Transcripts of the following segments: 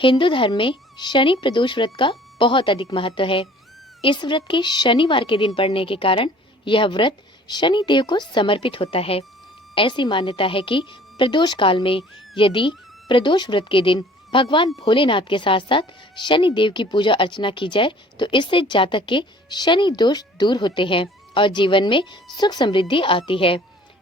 हिंदू धर्म में शनि प्रदोष व्रत का बहुत अधिक महत्व है। इस व्रत के शनिवार के दिन पड़ने के कारण यह व्रत शनि देव को समर्पित होता है। ऐसी मान्यता है कि प्रदोष काल में यदि प्रदोष व्रत के दिन भगवान भोलेनाथ के साथ साथ शनि देव की पूजा अर्चना की जाए तो इससे जातक के शनि दोष दूर होते हैं और जीवन में सुख समृद्धि आती है।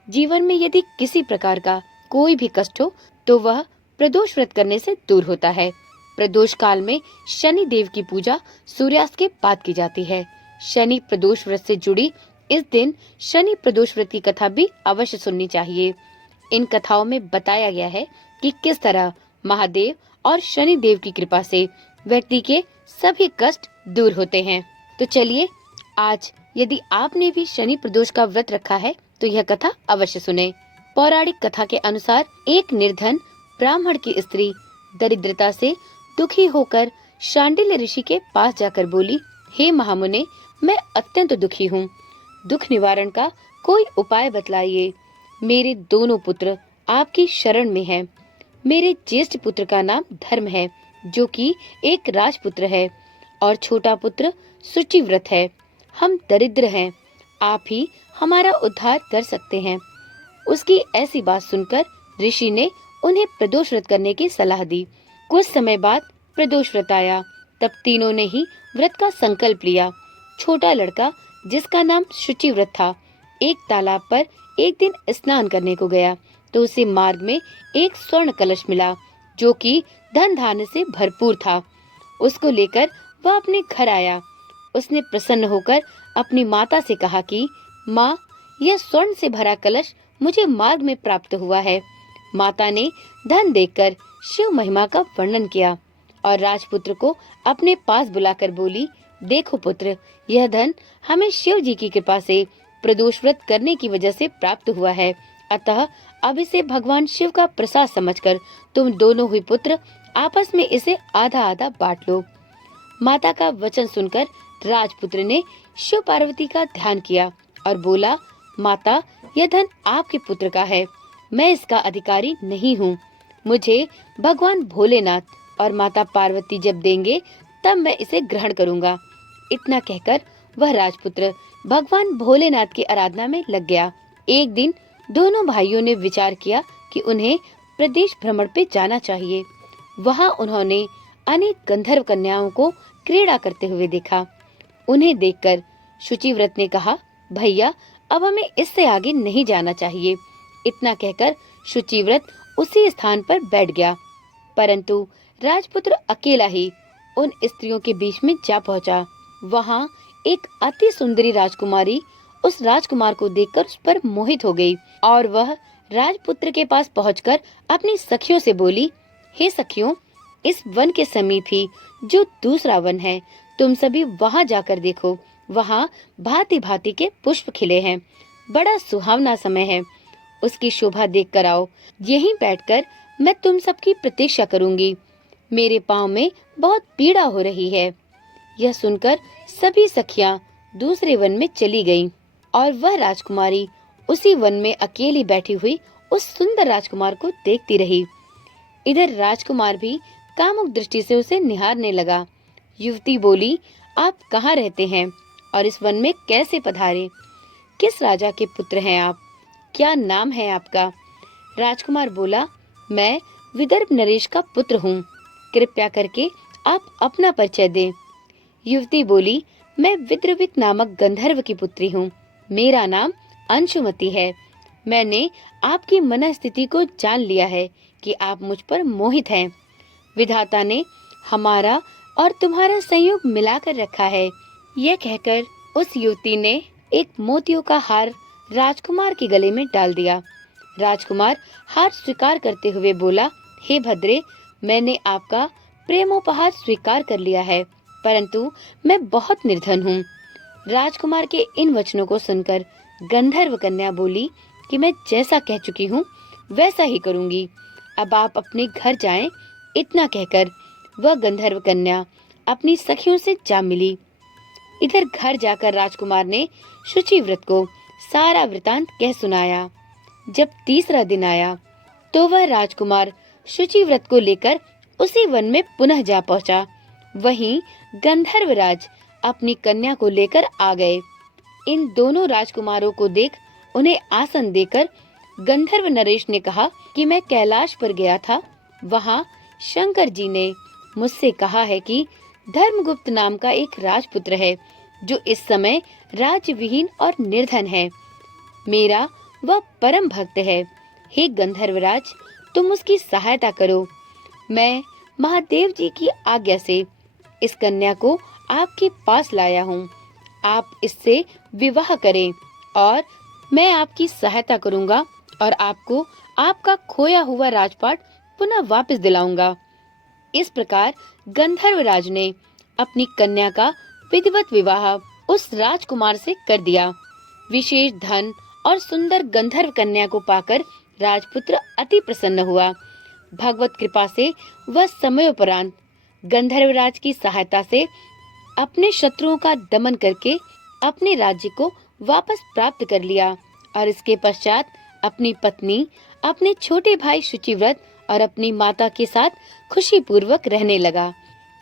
जीवन में यदि किसी प्रकार का कोई भी कष्ट हो तो वह प्रदोष व्रत करने से दूर होता है। प्रदोष काल में शनि देव की पूजा सूर्यास्त के बाद की जाती है। शनि प्रदोष व्रत से जुड़ी इस दिन शनि प्रदोष व्रत की कथा भी अवश्य सुननी चाहिए। इन कथाओं में बताया गया है कि किस तरह महादेव और शनि देव की कृपा से व्यक्ति के सभी कष्ट दूर होते हैं। तो चलिए आज यदि आपने भी शनि प्रदोष का व्रत रखा है तो यह कथा अवश्य सुने। पौराणिक कथा के अनुसार एक निर्धन ब्राह्मण की स्त्री दरिद्रता से दुखी होकर शांडिल्य ऋषि के पास जाकर बोली, हे महामुने, मैं अत्यंत दुखी हूँ। दुख निवारण का कोई उपाय बतलाइए। मेरे दोनों पुत्र आपकी शरण में हैं। मेरे ज्येष्ठ पुत्र का नाम धर्म है, जो कि एक राजपुत्र है, और छोटा पुत्र शुचिव्रत है। हम दरिद्र हैं, आप ही हमारा उद्धार कर सकते हैं। उसकी ऐसी बात सुनकर ऋषि ने उन्हें प्रदोष व्रत करने की सलाह दी। कुछ समय बाद प्रदोष व्रत आया। तब तीनों ने ही व्रत का संकल्प लिया। छोटा लड़का, जिसका नाम शुचिव्रत था, एक तालाब पर एक दिन स्नान करने को गया तो उसे मार्ग में एक स्वर्ण कलश मिला, जो कि धन धान्य से भरपूर था। उसको लेकर वह अपने घर आया। उसने प्रसन्न होकर अपनी माता से कहा कि माँ, यह स्वर्ण से भरा कलश मुझे मार्ग में प्राप्त हुआ है। माता ने धन देखकर शिव महिमा का वर्णन किया और राजपुत्र को अपने पास बुलाकर बोली, देखो पुत्र, यह धन हमें शिव जी की कृपा से प्रदोष व्रत करने की वजह से प्राप्त हुआ है। अतः अब इसे भगवान शिव का प्रसाद समझकर तुम दोनों ही पुत्र आपस में इसे आधा आधा बांट लो। माता का वचन सुनकर राजपुत्र ने शिव पार्वती का ध्यान किया और बोला, माता, यह धन आपके पुत्र का है, मैं इसका अधिकारी नहीं हूँ। मुझे भगवान भोलेनाथ और माता पार्वती जब देंगे तब मैं इसे ग्रहण करूँगा। इतना कहकर वह राजपुत्र भगवान भोलेनाथ की आराधना में लग गया। एक दिन दोनों भाइयों ने विचार किया कि उन्हें प्रदेश भ्रमण पे जाना चाहिए। वहाँ उन्होंने अनेक गंधर्व कन्याओं को क्रीड़ा करते हुए देखा। उन्हें देखकर शुचिव्रत ने कहा, भैया, अब हमें इससे आगे नहीं जाना चाहिए। इतना कहकर शुचिव्रत उसी स्थान पर बैठ गया, परंतु राजपुत्र अकेला ही उन स्त्रियों के बीच में जा पहुंचा। वहां एक अति सुंदरी राजकुमारी उस राजकुमार को देखकर उस पर मोहित हो गई और वह राजपुत्र के पास पहुंचकर अपनी सखियों से बोली, हे सखियों, इस वन के समीप ही जो दूसरा वन है, तुम सभी वहां जाकर देखो। वहां भांति भांति के पुष्प खिले हैं। बड़ा सुहावना समय है, उसकी शोभा देख कर आओ। यहीं बैठकर मैं तुम सबकी प्रतीक्षा करूंगी। मेरे पाँव में बहुत पीड़ा हो रही है। यह सुनकर सभी सखियां दूसरे वन में चली गईं और वह राजकुमारी उसी वन में अकेली बैठी हुई उस सुंदर राजकुमार को देखती रही। इधर राजकुमार भी कामुक दृष्टि से उसे निहारने लगा। युवती बोली, आप कहाँ रहते हैं और इस वन में कैसे पधारे? किस राजा के पुत्र हैं आप? क्या नाम है आपका? राजकुमार बोला, मैं विदर्भ नरेश का पुत्र हूँ। कृपया करके आप अपना परिचय दें। युवती बोली, मैं विद्रविक नामक गंधर्व की पुत्री हूँ। मेरा नाम अंशुमति है। मैंने आपकी मन स्थिति को जान लिया है कि आप मुझ पर मोहित हैं। विधाता ने हमारा और तुम्हारा संयोग मिलाकर रखा है। यह कहकर उस युवती ने एक मोतियों का हार राजकुमार के गले में डाल दिया। राजकुमार हार स्वीकार करते हुए बोला, हे भद्रे, मैंने आपका प्रेमोपहार स्वीकार कर लिया है, परंतु मैं बहुत निर्धन हूँ। राजकुमार के इन वचनों को सुनकर गंधर्व कन्या बोली कि मैं जैसा कह चुकी हूँ वैसा ही करूँगी। अब आप अपने घर जाएं। इतना कहकर वह गंधर्व कन्या अपनी सखियों से जा मिली। इधर घर जाकर राजकुमार ने शुचिव्रत को सारा वृतांत कह सुनाया। जब तीसरा दिन आया तो वह राजकुमार शुचिव्रत को लेकर उसी वन में पुनः जा पहुंचा। वहीं गंधर्वराज अपनी कन्या को लेकर आ गए। इन दोनों राजकुमारों को देख उन्हें आसन देकर गंधर्व नरेश ने कहा कि मैं कैलाश पर गया था। वहाँ शंकर जी ने मुझसे कहा है कि धर्मगुप्त नाम का एक राजपुत्र है जो इस समय राज्य विहीन और निर्धन है। मेरा वह परम भक्त है। हे गंधर्वराज, तुम उसकी सहायता करो। मैं महादेव जी की आज्ञा से इस कन्या को आपके पास लाया हूँ। आप इससे विवाह करें और मैं आपकी सहायता करूँगा और आपको आपका खोया हुआ राजपाट पुनः वापस दिलाऊंगा। इस प्रकार गंधर्वराज ने अपनी कन्या का विधिवत विवाह उस राजकुमार से कर दिया। विशेष धन और सुंदर गंधर्व कन्या को पाकर राजपुत्र अति प्रसन्न हुआ। भगवत कृपा से वह समयोपरांत गंधर्वराज की सहायता से अपने शत्रुओं का दमन करके अपने राज्य को वापस प्राप्त कर लिया और इसके पश्चात अपनी पत्नी, अपने छोटे भाई शुचिव्रत और अपनी माता के साथ खुशी पूर्वक रहने लगा।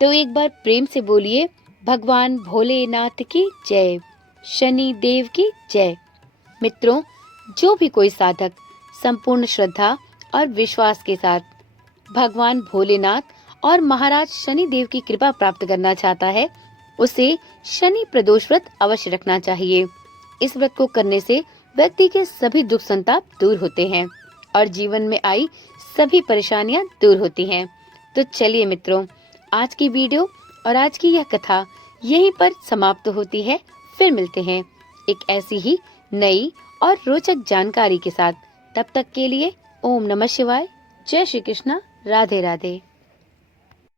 तो एक बार प्रेम से बोलिए, भगवान भोलेनाथ की जय, शनि देव की जय। मित्रों, जो भी कोई साधक संपूर्ण श्रद्धा और विश्वास के साथ भगवान भोलेनाथ और महाराज शनि देव की कृपा प्राप्त करना चाहता है, उसे शनि प्रदोष व्रत अवश्य रखना चाहिए। इस व्रत को करने से व्यक्ति के सभी दुख संताप दूर होते हैं और जीवन में आई सभी परेशानियां दूर होती हैं। तो चलिए मित्रों, आज की वीडियो और आज की यह कथा यहीं पर समाप्त होती है। फिर मिलते हैं एक ऐसी ही नई और रोचक जानकारी के साथ। तब तक के लिए ओम नमः शिवाय, जय श्री कृष्णा, राधे राधे।